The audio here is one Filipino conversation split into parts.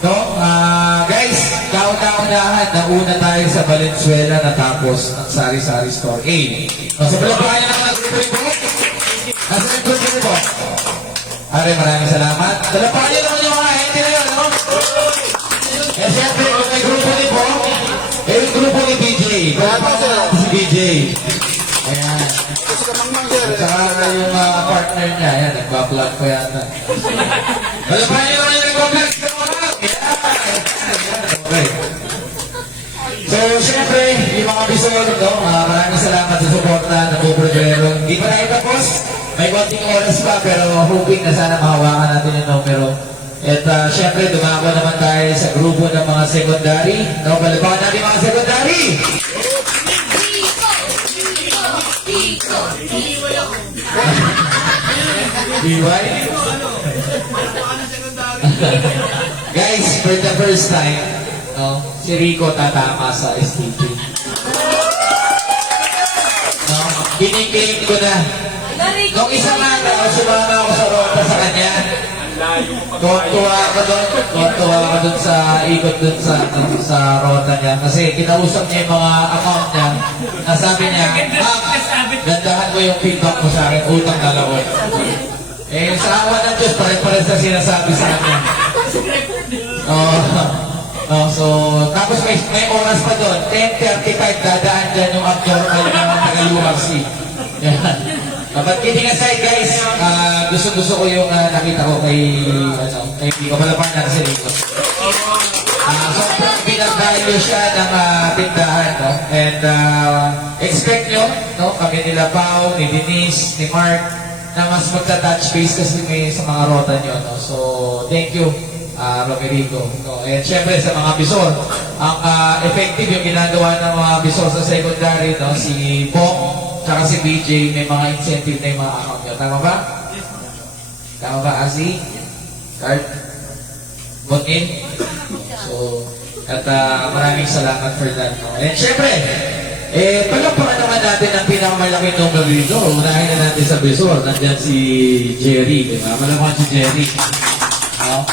No? Guys, kauna-unahan, nauna tayo sa Valenzuela natapos ng Sari-Sari Store A. So, palapayan ang mga grupo po. Nasa yung grupo po. Are, maraming salamat. Palapayan naman yung mga hindi na yun, no? Eh, siyempre, kung may grupo din po, yung grupo ni BJ. Palapayan natin si BJ. Ayan. At saka yung partner niya, ayan, nagpa-vlog pa yata. Palapayan naman yung nagpa-vlog. Okay. So, siyempre, yung mga episode, no, maraming salamat sa suporta ng Bubrevero. Hindi pa tayo tapos. May konting oras pa, pero hoping na sana mahawakan natin yung numero. At siyempre, dumako naman tayo sa grupo ng mga secondary. No, balabakan natin mga secondary! DY? Guys, for the first time, no, si Rico tatama sa STG. No, kinikilig ko na. Nung isang araw, sumama ako sa rota sa kanya. Tuwa ka doon sa ikot doon sa rota niya. Kasi kinausap niya yung mga account niya. Nasabi niya, gandahan mo yung feedback mo sa akin, utang na loob. Eh, sa awa ng Diyos, pare-pares na sinasabi sa akin. So, tapos may oras pa doon, 10:35, dadaan dyan yung abnormal ng taga-URC. Yan. But kidding aside, guys, gusto ko yung nakita ko kay Rico. Malapan na kasi Rico. Sobrang pinag-value siya ng tindahan, no? And expect nyo, no? Kami nila Pao, ni Denise, ni Mark, na mas magta-touch base kasi may sa mga rota nyo, no? So, thank you, Romerico. No? And syempre sa mga bisor, ang effective yung ginagawa ng mga bisor sa secondary, no? Si Bong, tsaka si BJ, may mga incentive na yung mga account nyo. Tama ba? Tama ba, Asi? Card? Butin? So, at maraming salamat for that. No? And syempre, palakpakan naman natin ang pinakamalaking numero dito. Unahin na natin sa bisor. Nandyan si Jerry, di ba? Malaman si Jerry. No?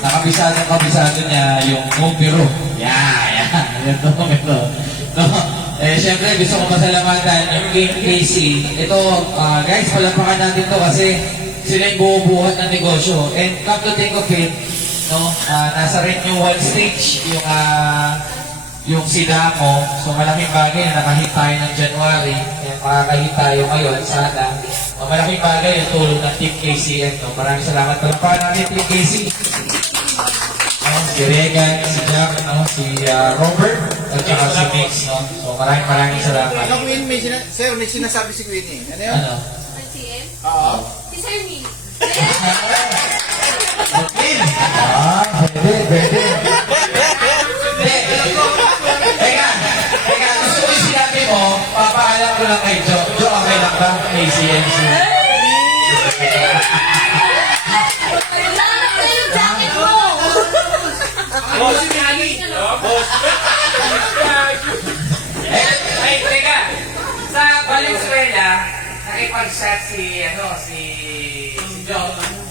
Nakabisado niya yung numero. Yan. Yan numero. No? Siyempre, gusto ko pasalamatan yung Game Casey. Ito, guys, palampakan natin to kasi sila yung bubuhat ng negosyo. And come to think of it, no, nasa renewal stage yung Sidamo. So, malaking bagay na nakahit tayo ng January. Kaya makakahit tayo ngayon, sana. Malaking bagay yung tulong ng Team KCM. No? Maraming salamat. Palampakan natin Team Casey. Si Regan, si Jack, no? Si Robert, at saka si Mix. No? So maraming salamat. Queen, sir, may sinasabi si Queen eh. Ano yun? Ano? CM? Oo. Si Sir Neil. Queen! Pwede. Teka, gusto ko yung sinabi mo, papaalam ko lang kay Jo. Jo, okay lang ba? Kay CNC. Boss, boss. Teka. Sa Valenzuela, nakipag-shot si John.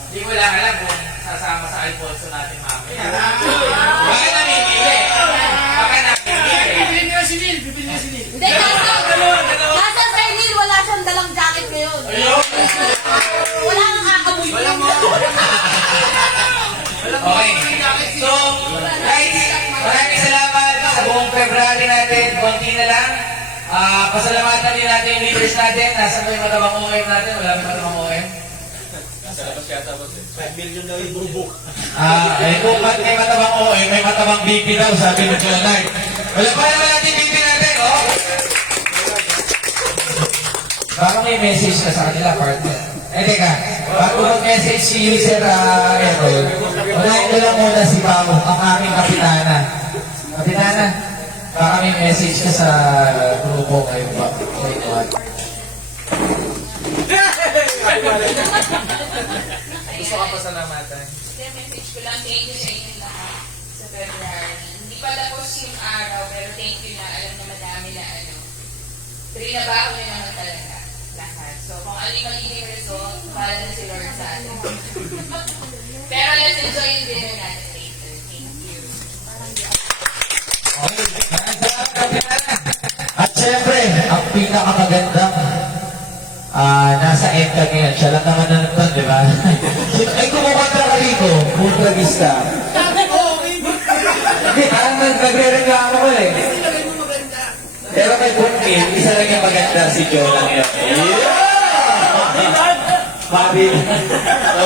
Hindi ko lang alam kung sasama sa Alfonso natin mamaya. Baka namimili. Bibili niya si Neil. Hindi, nasa Sir Neil, wala siyang dalang jacket ngayon. Wala nang kakamoy yun. Okay. So, guys, maraming salamat sa buong February natin. Konti na lang. Pasalamatan din natin yung leaders natin. Nasaan yung matabang OM natin? Wala may matabang OM? Nasa labas yata, boss. 5 million daw yung bubuk. Kung may matabang OM, may matabang BP daw, sabi ng Jonay. Wala pa naman natin BP natin, oh? Baka may message na sa kanila, partner. Teka, bago mag-message si Sir Errol, unahin ko lang muna si Pao, ang aking kapitana. Kapitana, baka may message ka sa grupo kayo ba? Gusto ka pasalamatan. Kasi message ko lang, thank you sa inyo lahat sa February. Hindi pa tapos yung araw, pero thank you na alam na madami na trinabaho na naman talaga lahat. So kung ano yung magiging result, para na si Lord sa atin. Pero let's enjoy yung dinner natin later. Thank you. pinakamagandang nasa EDCA ngayon. Siya lang naman nandun, di ba? Ay, kumukontra ka dito. Ultravista. Hindi, parang nagre-reklamo ko eh. Pero kay Bunkin, isa lang yung maganda si Joe lang yun. Mabil. So,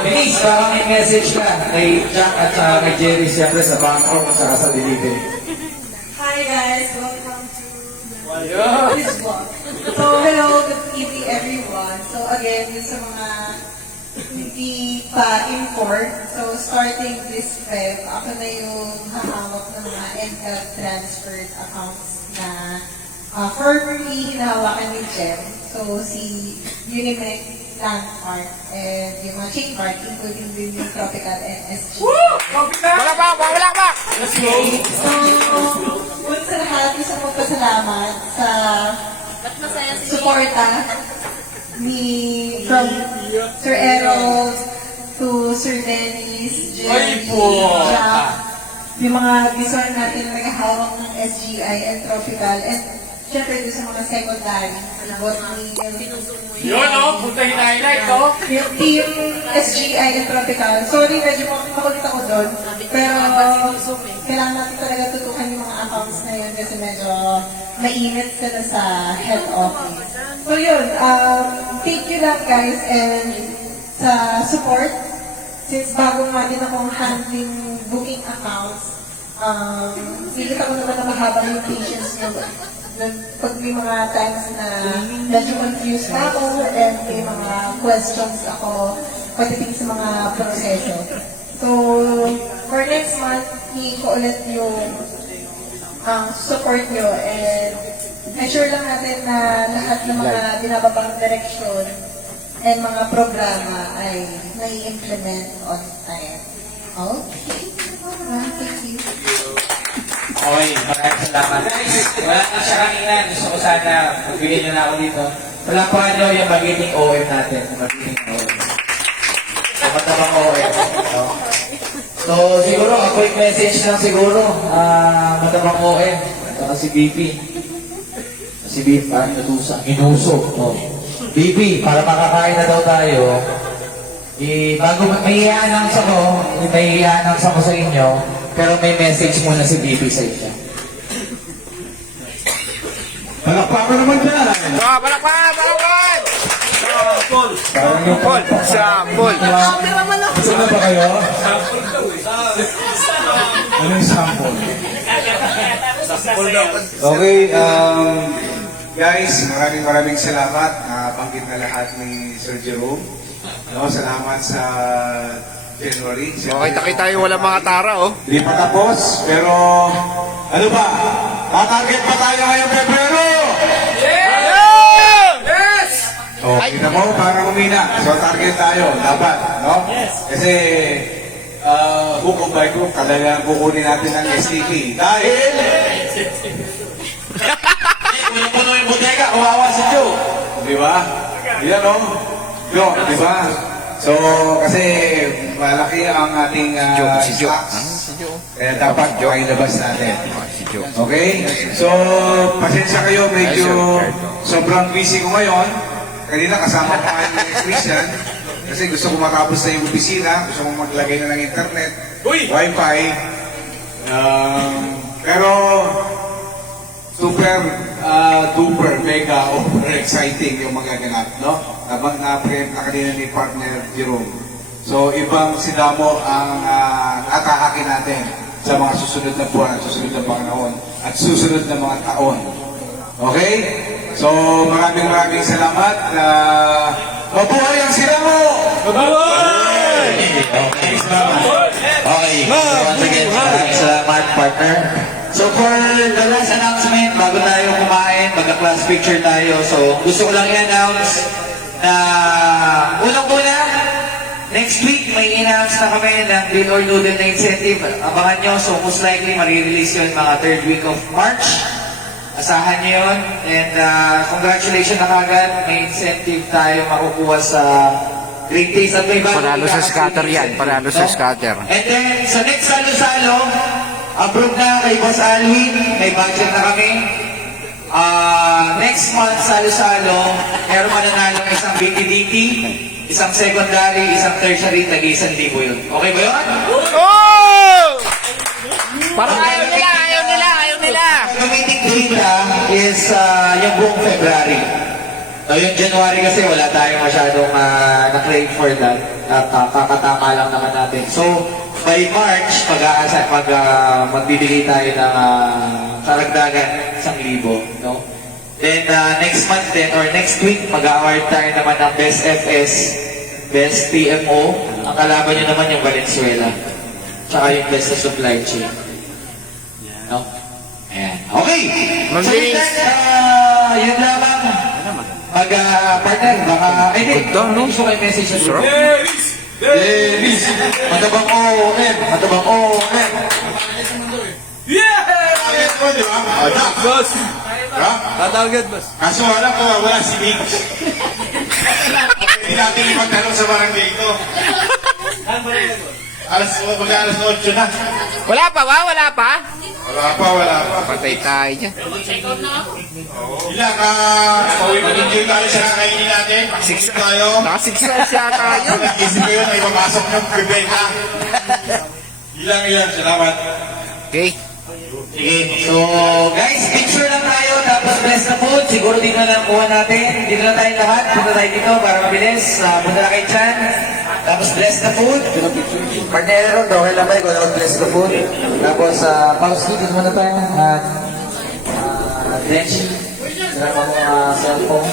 Denise, baka may message ka kay Jack at kay Jerry siyempre sa Bangkok at saka sa delivery. Hi guys, welcome to this vlog. So hello, good evening everyone. So again, yun sa mga hindi pa import. So starting this Feb, ako na yung hahawak ng mga NCAP transferred accounts na formerly hinahawakan ni Jem. So si Unimec Landmark and yung mga chain mark, including din yung Tropical and SG. Wala pa! Okay. So, una sa lahat, gusto ko pasalamat sa suporta ni from Sir Errol to Sir Dennis, Jerry, Jack, yung mga bisor natin na naghahawak ng SGI and Tropical, and syempre doon sa mga secondary, both ni Yun o, punta highlight o. yung team SGI and Tropical. Sorry, medyo makulit ako doon. Pero kailangan natin talaga tutukan yung mga accounts na yun kasi medyo mainit sila sa head office. So yun, thank you lang guys and sa support. Since bago nga din akong handling booking accounts, pilit ako naman na mahaba yung patience nyo. Pag may mga times na medyo confused na ako and may mga questions ako pagdating sa mga proseso. So, for next month, hihingi ko ulit yung support nyo and ensure lang natin na lahat ng mga binababang direksyon and mga programa ay nai-implement on time. Okay. Thank you. Okay, maraming salamat. Guys, wala na siya kanina. Gusto ko sana magbigay niyo na ako dito. Palampakan niyo yung magiging OM natin. Magiging OM. So, matabang OM. So, siguro, a quick message lang siguro. Matabang OM. Ito si BP. Si BP, parang inuso. Oh. BP, para makakain na daw tayo, bago may i-announce ako sa inyo, pero may message muna si BP sa inyo. Palakpakan naman dyan! Palakpan! Parang yung Sample! Gusto na ba kayo? Ano yung sample? Okay, guys, maraming salamat. Banggit na lahat ni Sir Jerome. No, salamat sa January. Okay, kita yung walang mga tara oh. Hindi pa tapos, pero ano ba? Tatarget pa tayo ngayong Pebrero! Yes! O, kita mo, parang umina. So, target tayo. Dapat, no? Kasi, hook of by hook, talagang kukunin natin ang STP. Dahil, puno-puno yung bodega, kawawa si Joe. Di ba? Yan, no? Joe, di ba? So, kasi malaki ang ating stocks. Kaya dapat ilabas natin. Okay? So, pasensya kayo, medyo sobrang busy ko ngayon. Kanina kasama ko kayo ng Christian. Kasi gusto ko matapos na yung opisina. Gusto ko maglagay na ng internet, wifi. Pero, super duper, mega, over exciting yung magaganap, no? Habang na-preempt na kanina ni partner Jerome. So, ibang sidamo ang atahakin natin sa mga susunod na buwan, susunod na panahon, at susunod na mga taon. Okay? So, maraming salamat. Mabuhay ang sidamo! Mabuhay! Okay, salamat. Okay, once again, maraming salamat, partner. So for the last announcement, bago tayo kumain, magka-class picture tayo. So gusto ko lang i-announce na unang-una, next week may i-announce na kami ng Bill or Noodle na incentive. Abangan nyo, so most likely marirelease yun mga third week of March. Asahan nyo yun. And congratulations na kagad, may incentive tayo makukuha sa Great Taste at may bago. Panalo sa scatter yan, panalo sa scatter. And then sa next salo-salo, approve na kay Boss Alwin, may budget na kami. Next month, salo-salo, meron mananalo ng isang BTDT, isang secondary, isang tertiary, tag-1,000 yun. Okay ba yun? Parang ayaw nila, ayaw nila, ayaw nila. Gamitin kita is yung buong February. So, yung January kasi wala tayong masyadong na-claim for that. At kakatama lang naman natin. So, by March, magbibigay tayo ng karagdagan 1,000. No? Then, next month din, or next week, mag-award tayo naman ng Best FS, Best PMO. Ang kalaban nyo naman yung Valenzuela. Tsaka yung Best sa Supply Chain. No? Ayan. Okay! So, Mabilis. with that, yun lamang. Partner, baka... Ay, hindi. Gusto ko yung message sa group. Davis! Matabang OM! Matabang OM! Target mo, di ba? Boss! Ha? Tatarget, boss. Kaso wala ko, wala si Nick. Hindi natin ipagtanong sa barangay ko. Alas 8 na. Wala pa ba? Wala pa? Wala pa. Patay tayo dyan. Ilang, mag-enjoy tayo sa kakainin natin. Pakisip tayo. Naka-6 yata yun. Nag-isip ko yun, may papasok ng bibenta. Ilang, salamat. Okay. Sige. So, guys, picture lang tayo, tapos bless na food. Siguro dito na lang kuha natin. Dito na tayo lahat. Punta tayo dito para mabilis. Punta na kay Chan. Tapos bless na food. Partner, okay lang ba? Ikaw na bless na food. Tapos, Pauski, dito muna tayo. Dench. Sarap ang mga cellphone.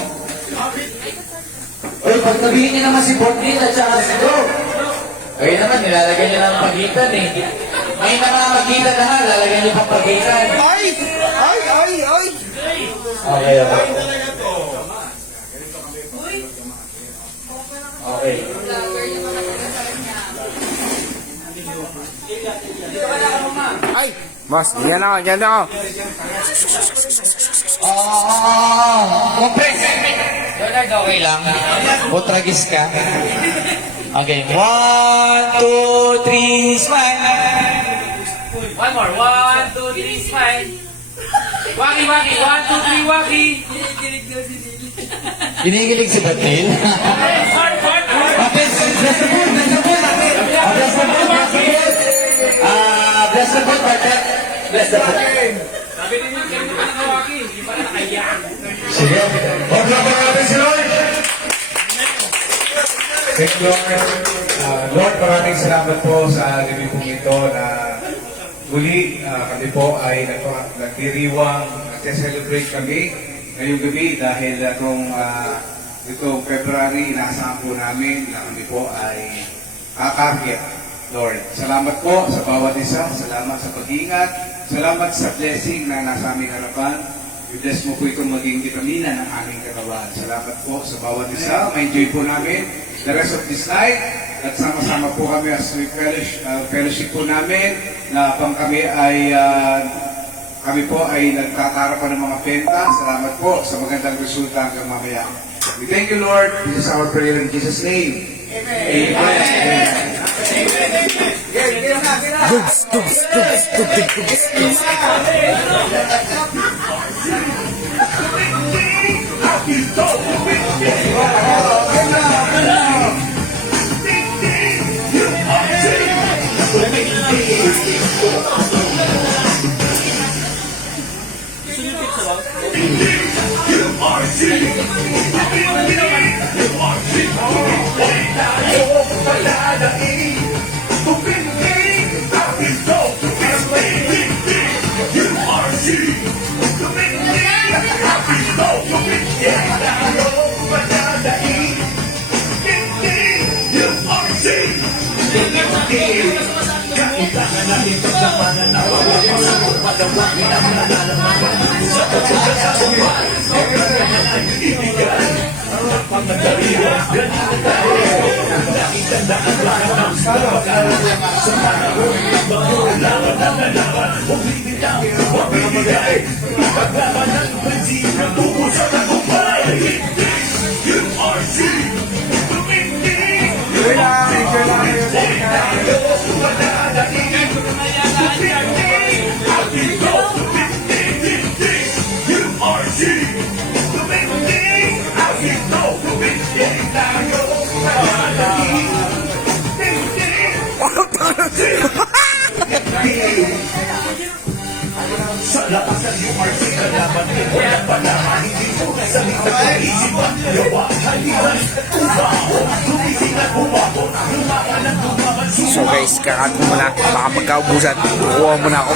Uy, pagtabihin niya naman si Bortin at saka si Joe. Ayun naman, nilalagay niya ng pagitan eh. May nakamagitan na nga, lalagyan niyo pang pagitan. Ay! Okay, okay. Okay. Ay! Boss, yan ako, yan ako. Compress! Leonard, okay lang. Putragis ka. Okay. 1, 2, 3, smile. One more. 1, 2, 3, smile. Waki, waki. 1, 2, 3, waki. Kinikilig si Batil. Bless the food, bless the food. Bless the food, bless the food. Bless the food, partner. Bless the food. Sabi din yung kanina pa nakawaki. Hindi pa na nakayaan. Sige. Huwag lang natin si Lord. Thank you, Lord. Lord, maraming salamat po sa gabi pong ito na muli kami po ay nagdiriwang, nag-celebrate kami ngayong gabi dahil itong February, inaasahan po namin na kami po ay kakarget. Lord, salamat po sa bawat isa, salamat sa pag-iingat, salamat sa blessing na nasa aming harapan. I-bless mo po itong maging vitamina ng aming katawan. Salamat po sa bawat isa. Ma-enjoy po namin the rest of this night. At sama-sama po kami as we fellowship po namin na kami po ay nagkakarapan ng mga benta. Salamat po sa magandang resulta hanggang mamaya. We thank you, Lord. This is our prayer in Jesus' name. Amen. Amen. So guys, kakat ko muna. Baka magkaubusan. Kukuha muna ako.